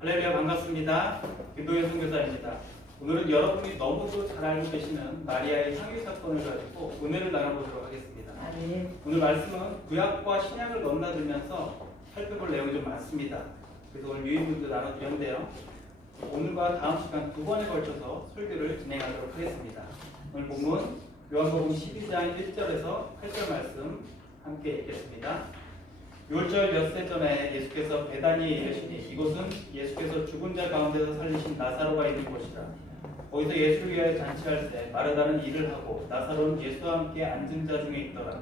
할렐루야, 반갑습니다. 김도현 선교사입니다. 오늘은 여러분이 너무도 잘 알고 계시는 마리아의 향유 사건을 가지고 은혜를 나눠보도록 하겠습니다. 오늘 말씀은 구약과 신약을 넘나들면서 살펴볼 내용이 좀 많습니다. 그래서 오늘 유인문도 나눠드렸는데요. 오늘과 다음 시간 두 번에 걸쳐서 설교를 진행하도록 하겠습니다. 오늘 본문 요한복음 12장 1절에서 8절 말씀 함께 읽겠습니다. 6월절 엿새 전에 예수께서 베다니에 이르시니 이곳은 예수께서 죽은 자 가운데서 살리신 나사로가 있는 곳이라. 거기서 예수를 위하여 잔치할 때 마르다는 일을 하고 나사로는 예수와 함께 앉은 자 중에 있더라.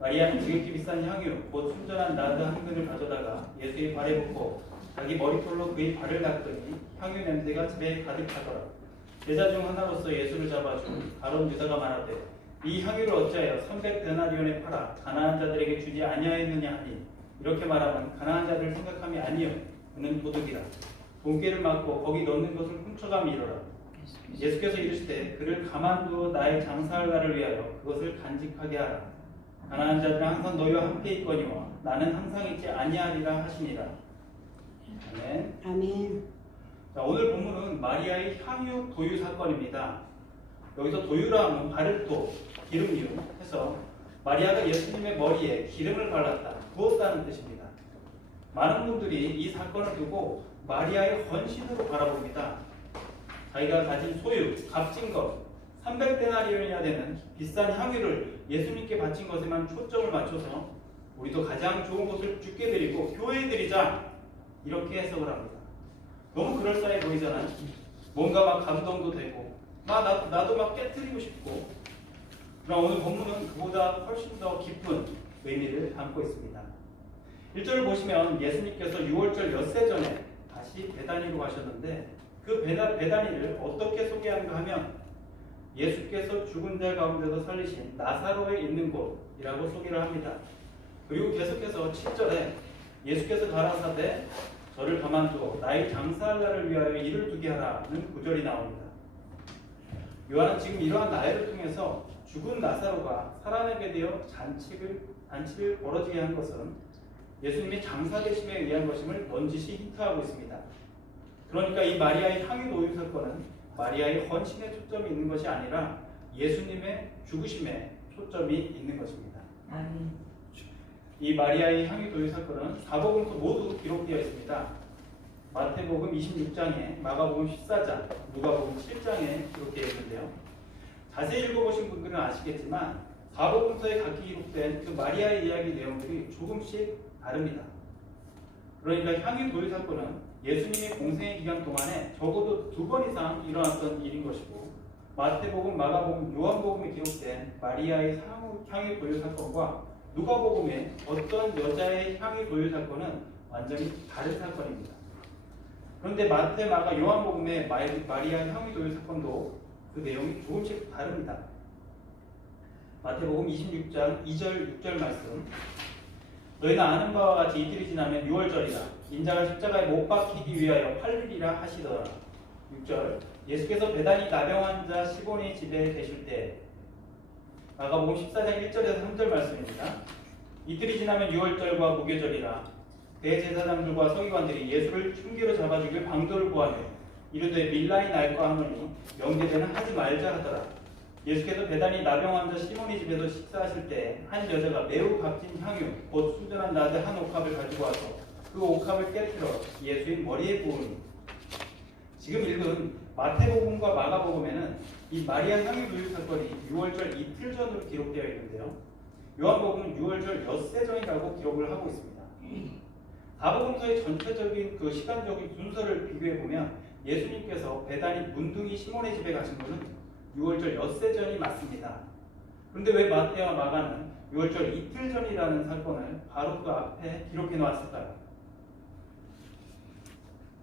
마리아는 지극히 비싼 향유 곧 순전한 나드 한 근을 가져다가 예수의 발에 붓고 자기 머리털로 그의 발을 닦더니 향유 냄새가 집에 가득하더라. 제자 중 하나로서 예수를 잡아준 가룟 유다가 말하되 이 향유를 어찌하여 300데나리온에 팔아 가난한 자들에게 주지 아니하였느냐 하니 이렇게 말하면 가난한 자들을 생각함이 아니요 그는 도둑이라. 돈깨를 맞고 거기 넣는 것을 훔쳐감이로라. 예수께서 이르시되 그를 가만두어 나의 장사할 날을 위하여 그것을 간직하게 하라. 가난한 자들은 항상 너희와 함께 있거니와 나는 항상 있지 아니하리라 하시니라. 아멘. 아멘. 자, 오늘 본문은 마리아의 향유 도유 사건입니다. 여기서 도유라 하면 바르토, 기름유 해서 마리아가 예수님의 머리에 기름을 발랐다, 부었다는 뜻입니다. 많은 분들이 이 사건을 두고 마리아의 헌신으로 바라봅니다. 자기가 가진 소유, 값진 것, 300데나리온이나 되는 비싼 향유를 예수님께 바친 것에만 초점을 맞춰서 우리도 가장 좋은 것을 주께 드리고 교회에 드리자 이렇게 해석을 합니다. 너무 그럴싸해 보이잖아요. 뭔가 막 감동도 되고 나도 막 깨트리고 싶고. 그러나 오늘 본문은 그보다 훨씬 더 깊은 의미를 담고 있습니다. 1절을 보시면 예수님께서 6월절 엿새 전에 다시 베다니로 가셨는데 그 베다니를 어떻게 소개하는가 하면 예수께서 죽은 자 가운데서 살리신 나사로에 있는 곳이라고 소개를 합니다. 그리고 계속해서 7절에 예수께서 가라사대 저를 가만두어 나의 장사할 날을 위하여 일을 두게 하라는 구절이 나옵니다. 요한은 지금 이러한 나열을 통해서 죽은 나사로가 살아나게 되어 잔치를 벌어지게 한 것은 예수님의 장사 되심에 의한 것임을 넌지시 힌트하고 있습니다. 그러니까 이 마리아의 향유 도유 사건은 마리아의 헌신에 초점이 있는 것이 아니라 예수님의 죽으심에 초점이 있는 것입니다. 이 마리아의 향유 도유 사건은 사복음서 모두 기록되어 있습니다. 마태복음 26장에, 마가복음 14장, 누가복음 7장에 기록되어 있는데요. 자세히 읽어보신 분들은 아시겠지만 사복음서에 각기 기록된 그 마리아의 이야기 내용들이 조금씩 다릅니다. 그러니까 향유 도유 사건은 예수님의 공생의 기간 동안에 적어도 2번 이상 일어났던 일인 것이고 마태복음, 마가복음, 요한복음에 기록된 마리아의 향유 도유 사건과 누가복음의 어떤 여자의 향유 도유 사건은 완전히 다른 사건입니다. 그런데 마태, 마가, 요한복음의 마리아 향유 도유 사건도 그 내용이 조금씩 다릅니다. 마태복음 26장 2절, 6절 말씀 너희는 아는 바와 같이 이틀이 지나면 6월절이라 인자가 십자가에 못 박히기 위하여 팔리리라 하시더라. 6절 예수께서 베다니 나병 환자 시몬의 집에 계실 때 마가복음 14장 1절에서 3절 말씀입니다. 이틀이 지나면 6월절과 무교절이라 대제사장들과 서기관들이 예수를 흉기로 잡아주길 방도를 구하며 이르되 밀라이 날까 하노니 명제되는 하지 말자 하더라. 예수께서 베다니 나병 환자 시몬의 집에서 식사하실 때 한 여자가 매우 값진 향유 곧 순전한 나드 한 옥합을 가지고 와서 그 옥합을 깨뜨려 예수의 머리에 부으니. 지금 읽은 마태복음과 마가복음에는 이 마리아 향유 도유 사건이 6월절 이틀 전으로 기록되어 있는데요. 요한복음은 6월절 엿새 전이라고 기록을 하고 있습니다. 사복음서의 전체적인 그 시간적인 순서를 비교해 보면 예수님께서 베다니 문둥이 시몬의 집에 가신 것은 6월절 엿새 전이 맞습니다. 그런데 왜 마태와 마가는 6월절 이틀 전이라는 사건을 바로 그 앞에 기록해 놓았을까요?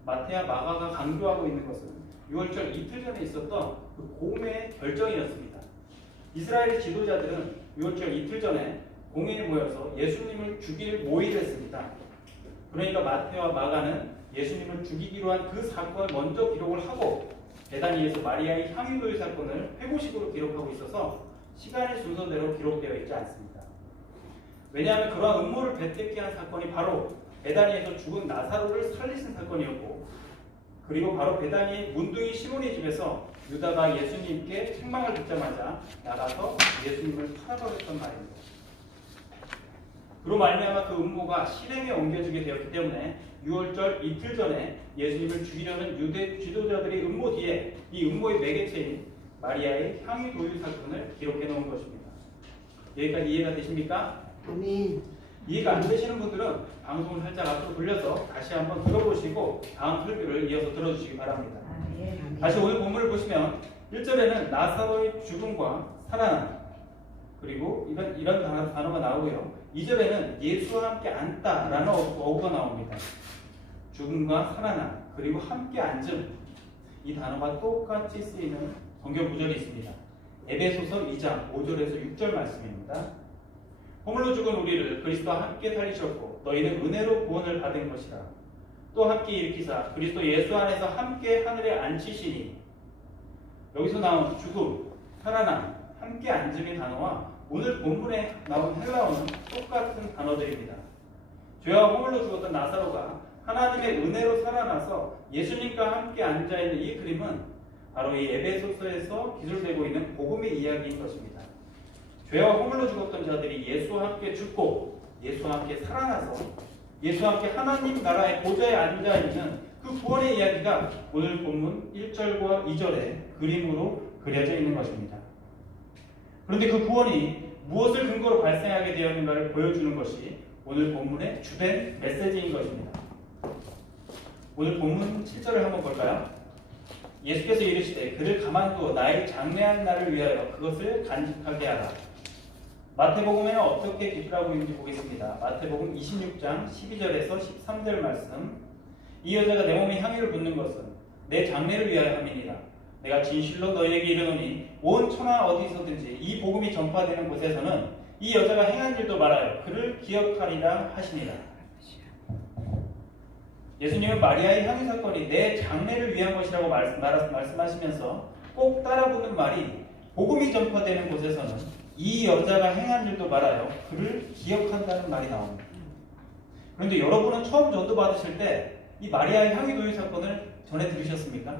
마태와 마가가 강조하고 있는 것은 6월절 이틀 전에 있었던 그 공회의 결정이었습니다. 이스라엘의 지도자들은 6월절 이틀 전에 공회에 모여서 예수님을 죽일 모의를 했습니다. 그러니까 마태와 마가는 예수님을 죽이기로 한 그 사건을 먼저 기록을 하고 베다니에서 마리아의 향유 도유 사건을 회고식으로 기록하고 있어서 시간의 순서대로 기록되어 있지 않습니다. 왜냐하면 그러한 음모를 배택케 한 사건이 바로 베다니에서 죽은 나사로를 살리신 사건이었고 그리고 바로 베다니 문둥이 시몬의 집에서 유다가 예수님께 책망을 듣자마자 나가서 예수님을 팔아버렸던 말입니다. 그로 말미암아 그 음모가 실행에 옮겨지게 되었기 때문에 6월절 이틀 전에 예수님을 죽이려는 유대 지도자들의 음모 뒤에 이 음모의 매개체인 마리아의 향유 도유 사건을 기록해 놓은 것입니다. 여기까지 이해가 되십니까? 아멘. 이해가 안 되시는 분들은 방송을 살짝 앞으로 돌려서 다시 한번 들어보시고 다음 설교를 이어서 들어주시기 바랍니다. 아멘. 다시 오늘 본문을 보시면 1절에는 나사로의 죽음과 살아남, 그리고 이런 단어가 나오고요. 2절에는 예수와 함께 앉다라는 어구가 나옵니다. 죽음과 살아남, 그리고 함께 앉음, 이 단어가 똑같이 쓰이는 성경 구절이 있습니다. 에베소서 2장 5절에서 6절 말씀입니다. 허물로 죽은 우리를 그리스도와 함께 살리셨고 너희는 은혜로 구원을 받은 것이라. 또 함께 일으키사 그리스도 예수 안에서 함께 하늘에 앉히시니. 여기서 나온 죽음, 살아남, 함께 앉음의 단어와 오늘 본문에 나온 헬라어는 똑같은 단어들입니다. 죄와 허물로 죽었던 나사로가 하나님의 은혜로 살아나서 예수님과 함께 앉아있는 이 그림은 바로 이 에베소서에서 기술되고 있는 복음의 이야기인 것입니다. 죄와 허물로 죽었던 자들이 예수와 함께 죽고 예수와 함께 살아나서 예수와 함께 하나님 나라의 보좌에 앉아있는 그 구원의 이야기가 오늘 본문 1절과 2절에 그림으로 그려져 있는 것입니다. 그런데 그 구원이 무엇을 근거로 발생하게 되었는가를 보여주는 것이 오늘 본문의 주된 메시지인 것입니다. 오늘 본문 7절을 한번 볼까요? 예수께서 이르시되 그를 가만두어 나의 장래한 날을 위하여 그것을 간직하게 하라. 마태복음에는 어떻게 기술하고 있는지 보겠습니다. 마태복음 26장 12절에서 13절 말씀. 이 여자가 내 몸에 향유를 붓는 것은 내 장래를 위하여 함이니라. 내가 진실로 너희에게 이르노니 온 천하 어디서든지 이 복음이 전파되는 곳에서는 이 여자가 행한 일도 말하여 그를 기억하리라 하시니라. 예수님은 마리아의 향유 사건이 내 장래를 위한 것이라고 말씀하시면서 꼭 따라붙는 말이 복음이 전파되는 곳에서는 이 여자가 행한 일도 말하여 그를 기억한다는 말이 나옵니다. 그런데 여러분은 처음 전도 받으실 때 이 마리아의 향유 도유 사건을 전해 들으셨습니까?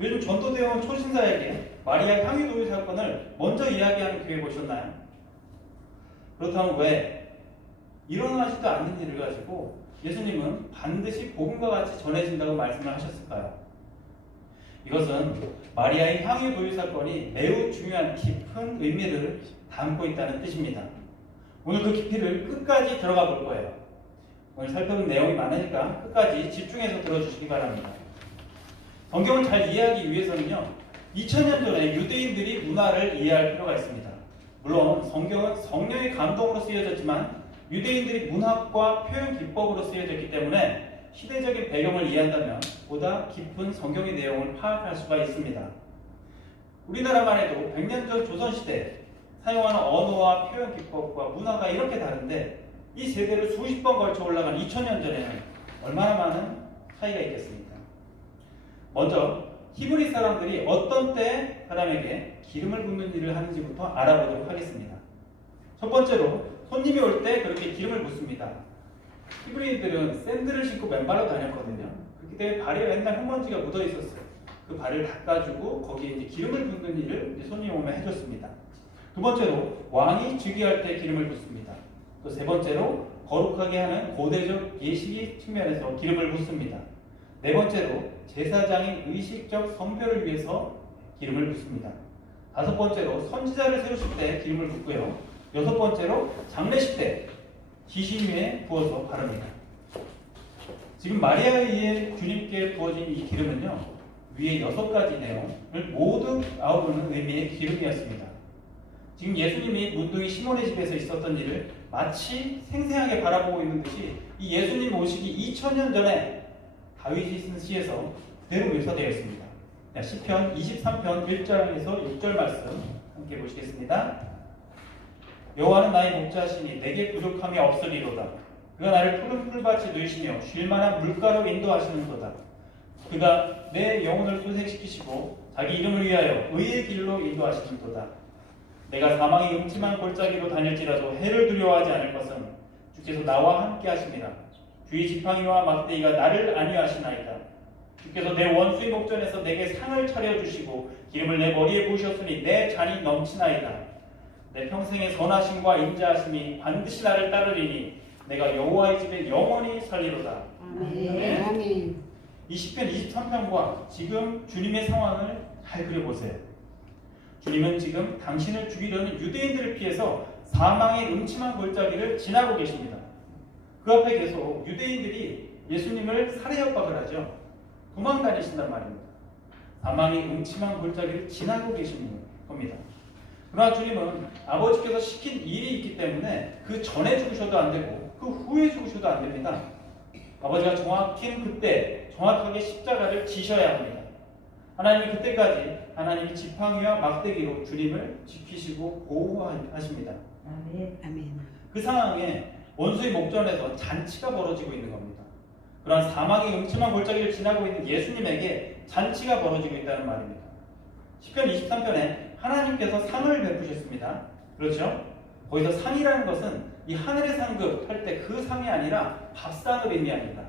요즘 전도되어 온 초신자에게 마리아의 향유 도유 사건을 먼저 이야기하는 기회 보셨나요? 그렇다면 왜 일어나지도 않는 일을 가지고 예수님은 반드시 복음과 같이 전해진다고 말씀을 하셨을까요? 이것은 마리아의 향유 도유 사건이 매우 중요한 깊은 의미를 담고 있다는 뜻입니다. 오늘 그 깊이를 끝까지 들어가 볼 거예요. 오늘 살펴본 내용이 많으니까 끝까지 집중해서 들어주시기 바랍니다. 성경을 잘 이해하기 위해서는요, 2000년 전에 유대인들이 문화를 이해할 필요가 있습니다. 물론 성경은 성령의 감동으로 쓰여졌지만 유대인들이 문학과 표현 기법으로 쓰여졌기 때문에 시대적인 배경을 이해한다면 보다 깊은 성경의 내용을 파악할 수가 있습니다. 우리나라만 해도 100년 전 조선시대 사용하는 언어와 표현 기법과 문화가 이렇게 다른데 이 세대를 수십 번 걸쳐 올라간 2000년 전에는 얼마나 많은 차이가 있겠습니까? 먼저 히브리 사람들이 어떤 때 사람에게 기름을 붓는 일을 하는지부터 알아보도록 하겠습니다. 첫 번째로 손님이 올 때 그렇게 기름을 붓습니다. 히브리인들은 샌들을 신고 맨발로 다녔거든요. 그렇기 때문에 발에 맨날 흙먼지가 묻어 있었어요. 그 발을 닦아주고 거기에 이제 기름을 붓는 일을 이제 손님 오면 해줬습니다. 두 번째로 왕이 즉위할 때 기름을 붓습니다. 또 세 번째로 거룩하게 하는 고대적 예식의 측면에서 기름을 붓습니다. 네 번째로 제사장의 의식적 성별을 위해서 기름을 붓습니다. 다섯 번째로 선지자를 세우실 때 기름을 붓고요. 여섯 번째로 장례식 때 지신 위에 부어서 바릅니다. 지금 마리아에 의해 주님께 부어진 이 기름은요, 위에 6가지 내용을 모두 아우르는 의미의 기름이었습니다. 지금 예수님이 문둥이 시몬의 집에서 있었던 일을 마치 생생하게 바라보고 있는 듯이 이 예수님 오시기 2000년 전에 다윗이 쓴 시에서 그대로 묘사되어 있습니다. 시편 23편 1절에서 6절 말씀 함께 보시겠습니다. 여호와는 나의 목자시니 내게 부족함이 없으리로다. 그가 나를 푸른 풀밭에 누이시며 쉴만한 물가로 인도하시는도다. 그가 내 영혼을 소생시키시고 자기 이름을 위하여 의의 길로 인도하시는도다. 내가 사망의 음침한 골짜기로 다닐지라도 해를 두려워하지 않을 것은 주께서 나와 함께 하심이라. 주의 지팡이와 막대기가 나를 안위하시나이다. 주께서 내 원수의 목전에서 내게 상을 차려주시고 기름을 내 머리에 부으셨으니 내 잔이 넘치나이다. 내 평생의 선하심과 인자하심이 반드시 나를 따르리니 내가 여호와의 집에 영원히 살리로다. 아멘. 아멘. 이 시편 23편과 지금 주님의 상황을 잘 그려보세요. 주님은 지금 당신을 죽이려는 유대인들을 피해서 사망의 음침한 골짜기를 지나고 계십니다. 그 앞에 계속 유대인들이 예수님을 살해 협박을 하죠. 도망 다니신단 말입니다. 사망의 음침한 골짜기를 지나고 계시는 겁니다. 그러나 주님은 아버지께서 시킨 일이 있기 때문에 그 전에 죽으셔도 안 되고 그 후에 죽으셔도 안 됩니다. 아버지가 정확히 그때 정확하게 십자가를 지셔야 합니다. 하나님이 그때까지 하나님이 지팡이와 막대기로 주님을 지키시고 보호하십니다. 아멘. 아멘. 그 상황에 원수의 목전에서 잔치가 벌어지고 있는 겁니다. 그러한 사망의 음침한 골짜기를 지나고 있는 예수님에게 잔치가 벌어지고 있다는 말입니다. 시편 23편에 하나님께서 상을 베푸셨습니다. 그렇죠? 거기서 상이라는 것은 이 하늘의 상급 할 때 그 상이 아니라 밥상을 의미합니다.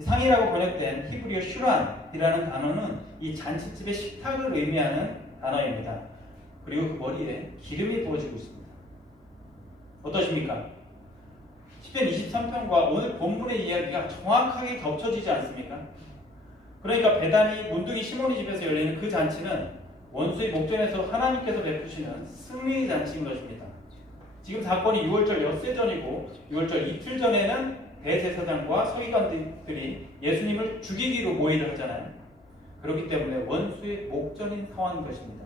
이 상이라고 번역된 히브리어 슈란이라는 단어는 이 잔치집의 식탁을 의미하는 단어입니다. 그리고 그 머리에 기름이 부어지고 있습니다. 어떠십니까? 시편 23편과 오늘 본문의 이야기가 정확하게 겹쳐지지 않습니까? 그러니까 베다니 문둥이 시몬이 집에서 열리는 그 잔치는 원수의 목전에서 하나님께서 베푸시는 승리의 잔치인 것입니다. 지금 사건이 6월절 엿새 전이고 6월절 이틀 전에는 대제사장과 서기관들이 예수님을 죽이기로 모의를 하잖아요. 그렇기 때문에 원수의 목전인 상황인 것입니다.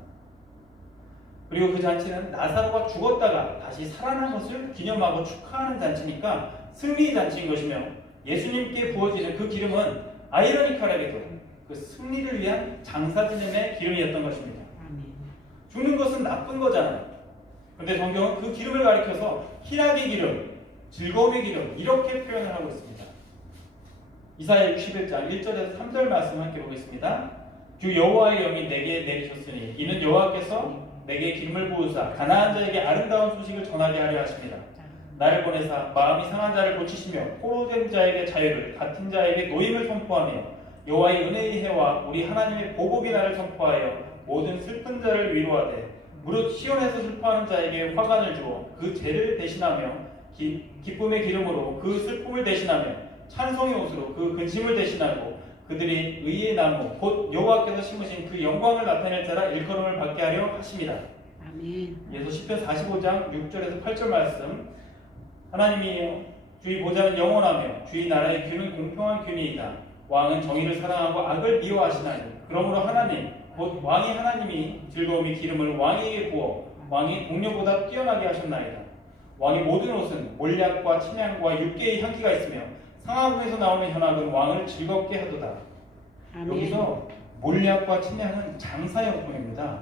그리고 그 잔치는 나사로가 죽었다가 다시 살아난 것을 기념하고 축하하는 잔치니까 승리의 잔치인 것이며 예수님께 부어지는 그 기름은 아이러니컬하게도 그 승리를 위한 장사지냄의 기름이었던 것입니다. 죽는 것은 나쁜 거잖아요. 그런데 성경은 그 기름을 가리켜서 희락의 기름, 즐거움의 기름 이렇게 표현을 하고 있습니다. 이사야 61장 1절에서 3절 말씀 함께 보겠습니다. 주 여호와의 영이 내게 내리셨으니 이는 여호와께서 내게 기름을 부으사 가난한 자에게 아름다운 소식을 전하게 하려 하십니다. 나를 보내사 마음이 상한 자를 고치시며 포로된 자에게 자유를 다툰 자에게 노임을 선포하며 여호와의 은혜의 해와 우리 하나님의 보복의 날을 선포하여 모든 슬픈 자를 위로하되 무릇 시온에서 슬퍼하는 자에게 화관을 주어 그 죄를 대신하며 기쁨의 기름으로 그 슬픔을 대신하며 찬송의 옷으로 그 근심을 대신하고 그들이 의의 나무 곧 여호와께서 심으신 그 영광을 나타낼 자라 일컬음을 받게 하려 하십니다. 아멘. 예수 시편 45장 6절에서 8절 말씀 하나님이여 주의 보좌는 영원하며 주의 나라의 균은 공평한 균이이다. 왕은 정의를 사랑하고 악을 미워하시나니 그러므로 하나님 곧 왕이 하나님이 즐거움이 기름을 왕에게 부어 왕이 동료보다 뛰어나게 하셨나이다. 왕의 모든 옷은 몰약과 침향과 육개의 향기가 있으며 상하궁에서 나오는 현악은 왕을 즐겁게 하도다. 아멘. 여기서 몰약과 침향은 장사용품입니다.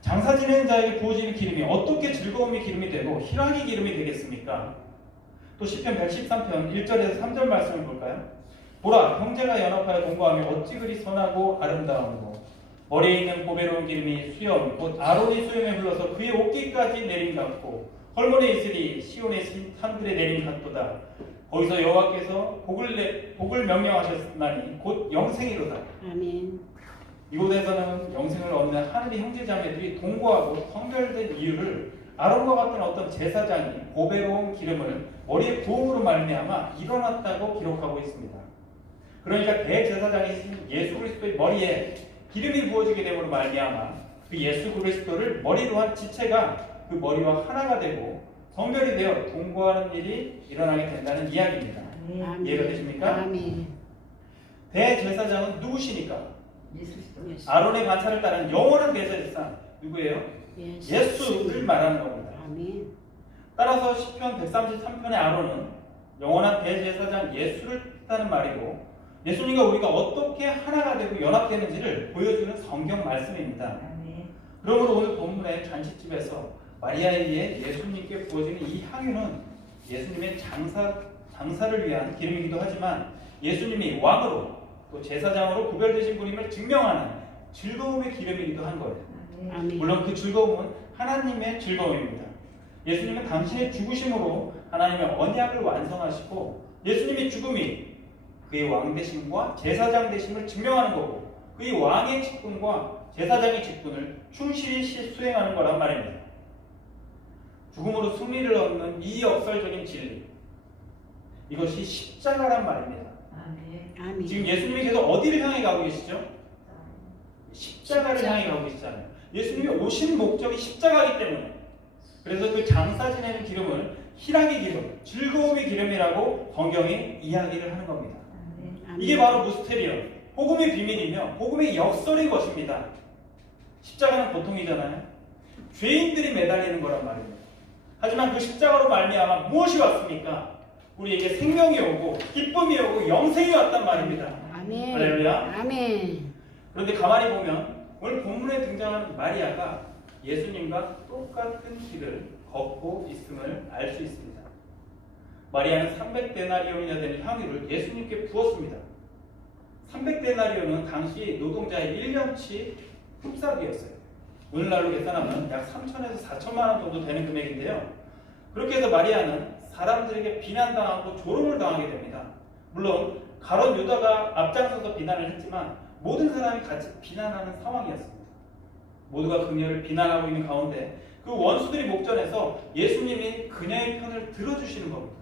장사 지내는 자에게 부어지는 기름이 어떻게 즐거움의 기름이 되고 희락의 기름이 되겠습니까? 또 시편 113편 1절에서 3절 말씀을 볼까요? 보라 형제가 연합하여 동거하며 어찌 그리 선하고 아름다운고 머리에 있는 보배로운 기름이 수염 곧 아론이 수염에 흘러서 그의 어깨까지 내림 같고 헐몬에 있으리 시온의 산들에 내림 같도다. 거기서 여호와께서 복을 명령하셨나니 곧 영생이로다. 아멘. 이곳에서는 영생을 얻는 하늘의 형제자매들이 동거하고 성별된 이유를 아론과 같은 어떤 제사장이 보배로운 기름을 머리에 부음으로 말미암아 일어났다고 기록하고 있습니다. 그러니까 대제사장이신 예수 그리스도의 머리에 기름이 부어지게 됨으로 말미암아 그 예수 그리스도를 머리로 한 지체가 그 머리와 하나가 되고 성별이 되어 동거하는 일이 일어나게 된다는 이야기입니다. 아멘. 이해가 되십니까? 아멘. 대제사장은 누구시니까? 예수. 아론의 반차를 따른 영원한 대제사장 누구예요? 예수를 말하는 겁니다. 아멘. 따라서 시편 133편의 아론은 영원한 대제사장 예수를 뜻하는 말이고 예수님과 우리가 어떻게 하나가 되고 연합되는지를 보여주는 성경 말씀입니다. 그러므로 오늘 본문의 잔치집에서 마리아에 의해 예수님께 부어지는 이 향유는 예수님의 장사를 위한 기름이기도 하지만 예수님이 왕으로 또 제사장으로 구별되신 분임을 증명하는 즐거움의 기름이기도 한 거예요. 아멘. 물론 그 즐거움은 하나님의 즐거움입니다. 예수님은 당신의 죽으심으로 하나님의 언약을 완성하시고 예수님의 죽음이 그의 왕 되심과 제사장 되심을 증명하는 거고 그의 왕의 직분과 제사장의 직분을 충실히 수행하는 거란 말입니다. 죽음으로 승리를 얻는 이 역설적인 진리, 이것이 십자가란 말입니다. 아멘. 지금 예수님께서 어디를 향해 가고 계시죠? 십자가를 향해 가고 계시잖아요. 예수님이 오신 목적이 십자가이기 때문에, 그래서 그 장사 지내는 기름을 희락의 기름, 즐거움의 기름이라고 성경이 이야기를 하는 겁니다. 아멘. 이게 바로 무스테리온, 복음의 비밀이며 복음의 역설인 것입니다. 십자가는 고통이잖아요. 죄인들이 매달리는 거란 말입니다. 하지만 그 십자가로 말미암아 무엇이 왔습니까? 우리에게 생명이 오고 기쁨이 오고 영생이 왔단 말입니다. 아멘. 할렐루야. 아멘. 그런데 가만히 보면 오늘 본문에 등장하는 마리아가 예수님과 똑같은 길을 걷고 있음을 알 수 있습니다. 마리아는 300데나리온이나 되는 향유를 예수님께 부었습니다. 300데나리온은 당시 노동자의 1년치 품삯이었어요. 오늘날로 계산하면 약 3천에서 4천만 원 정도 되는 금액인데요. 그렇게 해서 마리아는 사람들에게 비난당하고 조롱을 당하게 됩니다. 물론 가룟 유다가 앞장서서 비난을 했지만 모든 사람이 같이 비난하는 상황이었습니다. 모두가 그녀를 비난하고 있는 가운데 그 원수들이 목전에서 예수님이 그녀의 편을 들어주시는 겁니다.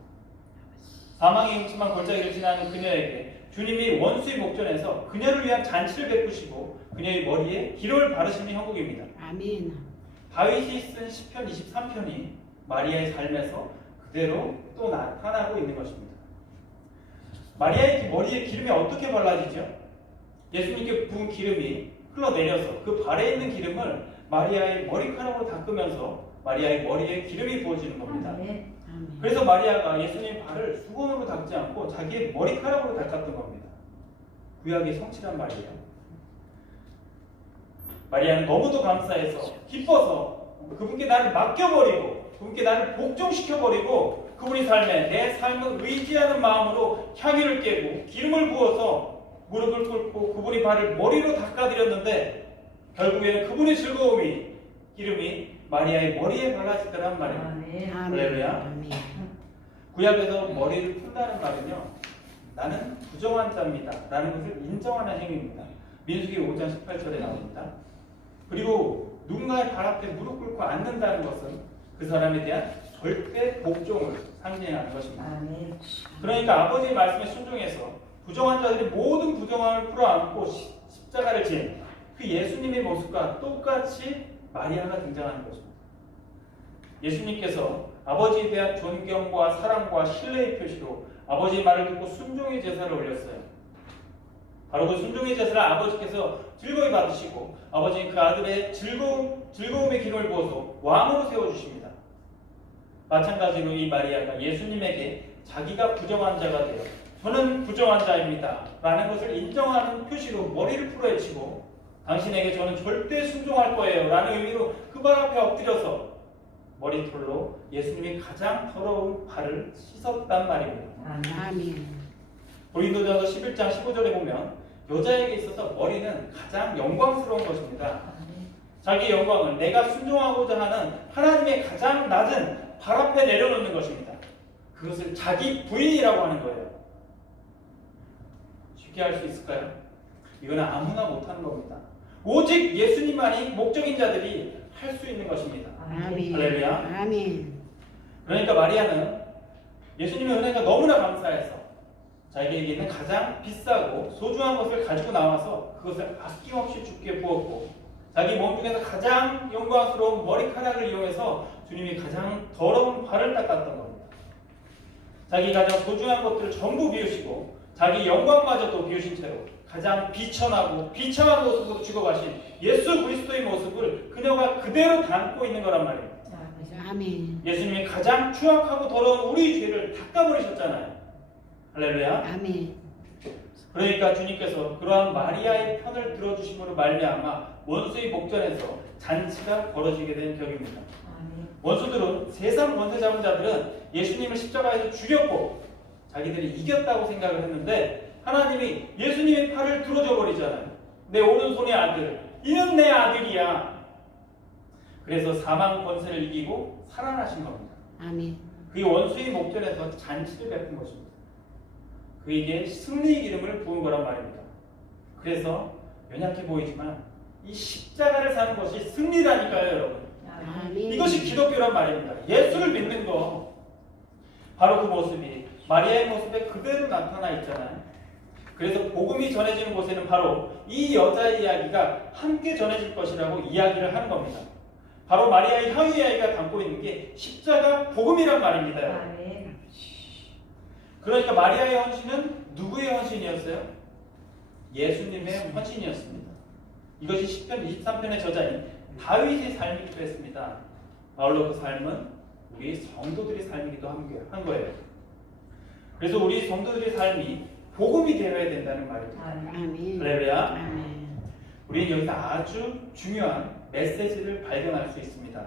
사망의 음침한 골짜기를 지나는 그녀에게 주님이 원수의 목전에서 그녀를 위한 잔치를 베푸시고 그녀의 머리에 기름을 바르시는 형국입니다. 아멘. 다윗이 쓴 시편 23편이 마리아의 삶에서 그대로 또 나타나고 있는 것입니다. 마리아의 머리에 기름이 어떻게 발라지죠? 예수님께 부은 기름이 흘러내려서 그 발에 있는 기름을 마리아의 머리카락으로 닦으면서 마리아의 머리에 기름이 부어지는 겁니다. 아멘. 그래서 마리아가 예수님의 발을 수건으로 닦지 않고 자기의 머리카락으로 닦았던 겁니다. 구약의 성취란 말이에요. 마리아는 너무도 감사해서 기뻐서 그분께 나를 맡겨버리고 그분께 나를 복종시켜버리고 그분의 삶에 내 삶을 의지하는 마음으로 향유를 깨고 기름을 부어서 무릎을 꿇고 그분의 발을 머리로 닦아드렸는데 결국에는 그분의 즐거움이 기름이 마리아의 머리에 발라지더란 말입니다. 할렐루야. 아멘. 구약에서 머리를 푼다는 말은요, 나는 부정한 자입니다 라는 것을 인정하는 행위입니다. 민수기 5장 18절에 나옵니다. 그리고 누군가의 발 앞에 무릎 꿇고 앉는다는 것은 그 사람에 대한 절대 복종을 상징하는 것입니다. 그러니까 아버지의 말씀에 순종해서 부정한 자들이 모든 부정함을 풀어안고 십자가를 진 그 예수님의 모습과 똑같이 마리아가 등장하는 것입니다. 예수님께서 아버지에 대한 존경과 사랑과 신뢰의 표시로 아버지의 말을 듣고 순종의 제사를 올렸어요. 바로 그 순종의 제사를 아버지께서 즐거이 받으시고 아버지는 그 아들의 즐거움의 기름을 부어서 왕으로 세워주십니다. 마찬가지로 이 마리아가 예수님에게 자기가 부정한 자가 되어 저는 부정한 자입니다 라는 것을 인정하는 표시로 머리를 풀어헤치고 당신에게 저는 절대 순종할 거예요 라는 의미로 그 발 앞에 엎드려서 머리털로 예수님이 가장 더러운 발을 씻었단 말입니다. 아멘. 고린도전서 11장 15절에 보면 여자에게 있어서 머리는 가장 영광스러운 것입니다. 자기 영광을 내가 순종하고자 하는 하나님의 가장 낮은 발 앞에 내려놓는 것입니다. 그것을 자기 부인이라고 하는 거예요. 쉽게 할 수 있을까요? 이거는 아무나 못하는 겁니다. 오직 예수님만이 목적인 자들이 할 수 있는 것입니다. 아멘. 할렐루야. 아멘. 그러니까 마리아는 예수님의 은혜가 너무나 감사해서 자기에게 있는 가장 비싸고 소중한 것을 가지고 나와서 그것을 아낌없이 주께 부었고 자기 몸 중에서 가장 영광스러운 머리카락을 이용해서 주님이 가장 더러운 발을 닦았던 겁니다. 자기 가장 소중한 것들을 전부 비우시고 자기 영광마저도 비우신 채로 가장 비천하고 비참한 모습으로 죽어가신 예수 그리스도의 모습을 그녀가 그대로 담고 있는 거란 말이에요. 아멘. 예수님이 가장 추악하고 더러운 우리 죄를 닦아버리셨잖아요. 할렐루야. 아멘. 그러니까 주님께서 그러한 마리아의 편을 들어주심으로 말미암아 원수의 목전에서 잔치가 벌어지게 된 격입니다. 원수들은 세상 권세 잡은 자들은 예수님을 십자가에서 죽였고 자기들이 이겼다고 생각을 했는데 하나님이 예수님의 팔을 들어줘 버리잖아요. 내 오른손의 아들, 이는 내 아들이야. 그래서 사망 권세를 이기고 살아나신 겁니다. 아멘. 그 원수의 목전에서 잔치를 베푼 것입니다. 그에게 승리 기름을 부은 거란 말입니다. 그래서 연약해 보이지만 이 십자가를 사는 것이 승리라니까요, 여러분. 아멘. 이것이 기독교란 말입니다. 예수를 믿는 거. 바로 그 모습이 마리아의 모습에 그대로 나타나 있잖아요. 그래서 복음이 전해지는 곳에는 바로 이 여자의 이야기가 함께 전해질 것이라고 이야기를 하는 겁니다. 바로 마리아의 향유 이야기가 담고 있는 게 십자가 복음이란 말입니다. 아멘. 그러니까 마리아의 헌신은 누구의 헌신이었어요? 예수님의 헌신이었습니다. 이것이 시편 23편의 저자인 다윗의 삶이기도 했습니다. 아울러 그 삶은 우리 성도들의 삶이기도 한 거예요. 그래서 우리 성도들의 삶이 복음이 되어야 된다는 말이죠. 아멘. 할렐루야. 아멘. 우리는 여기서 아주 중요한 메시지를 발견할 수 있습니다.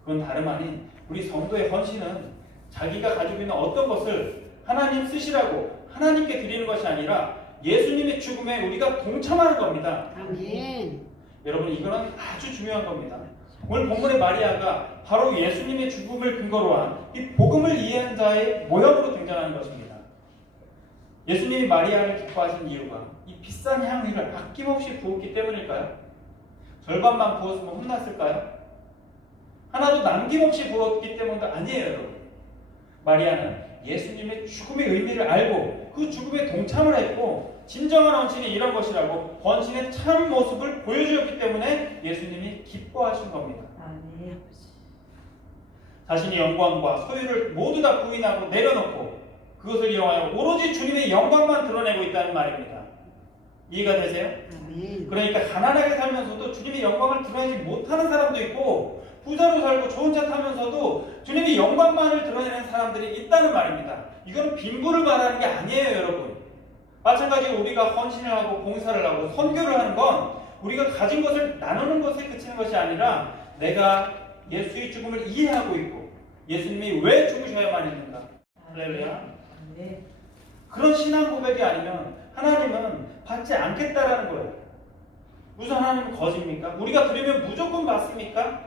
그건 다름 아닌 우리 성도의 헌신은 자기가 가지고 있는 어떤 것을 하나님 쓰시라고 하나님께 드리는 것이 아니라 예수님의 죽음에 우리가 동참하는 겁니다. 아멘. 여러분, 이거는 아주 중요한 겁니다. 오늘 본문의 마리아가 바로 예수님의 죽음을 근거로 한 이 복음을 이해하는 자의 모형으로 등장하는 것입니다. 예수님이 마리아를 기뻐하신 이유가 이 비싼 향유를 아낌없이 부었기 때문일까요? 절반만 부었으면 혼났을까요? 하나도 남김없이 부었기 때문도 아니에요, 여러분. 마리아는 예수님의 죽음의 의미를 알고 그 죽음에 동참을 했고 진정한 헌신이 이런 것이라고 헌신의 참 모습을 보여주었기 때문에 예수님이 기뻐하신 겁니다. 아멘. 자신의 영광과 소유를 모두 다 부인하고 내려놓고 그것을 이용하여 오로지 주님의 영광만 드러내고 있다는 말입니다. 이해가 되세요? 아멘. 그러니까 가난하게 살면서도 주님의 영광을 드러내지 못하는 사람도 있고 부자로 살고 좋은 차 타면서도 주님의 영광만을 드러내는 사람들이 있다는 말입니다. 이건 빈부를 말하는 게 아니에요, 여러분. 마찬가지로 우리가 헌신을 하고 봉사를 하고 선교를 하는 건 우리가 가진 것을 나누는 것에 그치는 것이 아니라 내가 예수의 죽음을 이해하고 있고 예수님이 왜 죽으셔야만 했는가. 할렐루야. 아멘. 그런 신앙 고백이 아니면 하나님은 받지 않겠다라는 거예요. 무슨 하나님은 거짓입니까? 우리가 드리면 무조건 받습니까?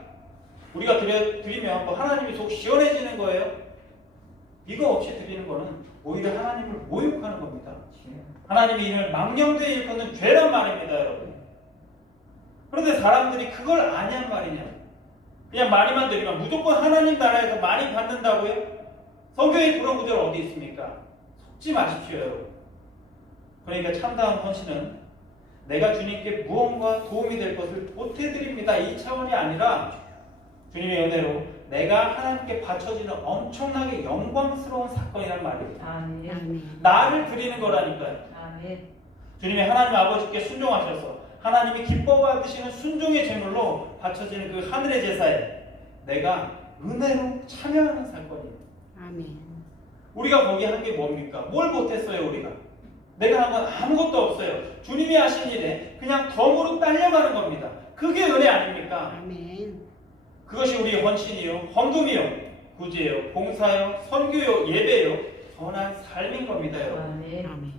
우리가 드리면 뭐 하나님이 속 시원해지는 거예요? 이거 없이 드리는 거는 오히려 하나님을 모욕하는 겁니다. 하나님의 이름을 망령되이 일컫는 죄란 말입니다, 여러분. 그런데 사람들이 그걸 아냔 말이냐? 그냥 많이만 드리면 무조건 하나님 나라에서 많이 받는다고요? 성경에 그런 구절 어디 있습니까? 속지 마십시오, 여러분. 그러니까 참다운 헌신은 내가 주님께 무언가 도움이 될 것을 보태드립니다. 이 차원이 아니라 주님의 은혜로 내가 하나님께 바쳐지는 엄청나게 영광스러운 사건이란 말이에요. 아멘. 아멘. 나를 드리는 거라니까요. 아멘. 주님이 하나님 아버지께 순종하셔서 하나님이 기뻐 받으시는 순종의 제물로 바쳐지는 그 하늘의 제사에 내가 은혜로 참여하는 사건이에요. 아멘. 우리가 거기 한 게 뭡니까? 뭘 못했어요, 우리가? 내가 한 건 아무것도 없어요. 주님이 하신 일에 그냥 덤으로 딸려가는 겁니다. 그게 은혜 아닙니까? 아멘. 그것이 우리의 헌신이요, 헌금이요, 구제요, 봉사요, 선교요, 예배요, 선한 삶인 겁니다, 여러분. 아멘. 아멘.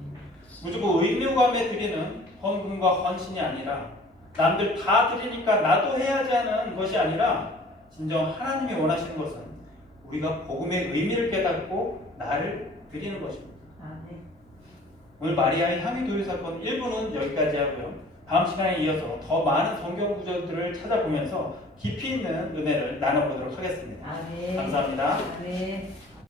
무조건 의무감에 드리는 헌금과 헌신이 아니라 남들 다 드리니까 나도 해야지 하는 것이 아니라 진정 하나님이 원하시는 것은 우리가 복음의 의미를 깨닫고 나를 드리는 것입니다. 아멘. 오늘 마리아의 향유 도유 사건 1부는 여기까지 하고요. 다음 시간에 이어서 더 많은 성경 구절들을 찾아보면서 깊이 있는 은혜를 나눠보도록 하겠습니다. 아멘. 감사합니다. 아멘.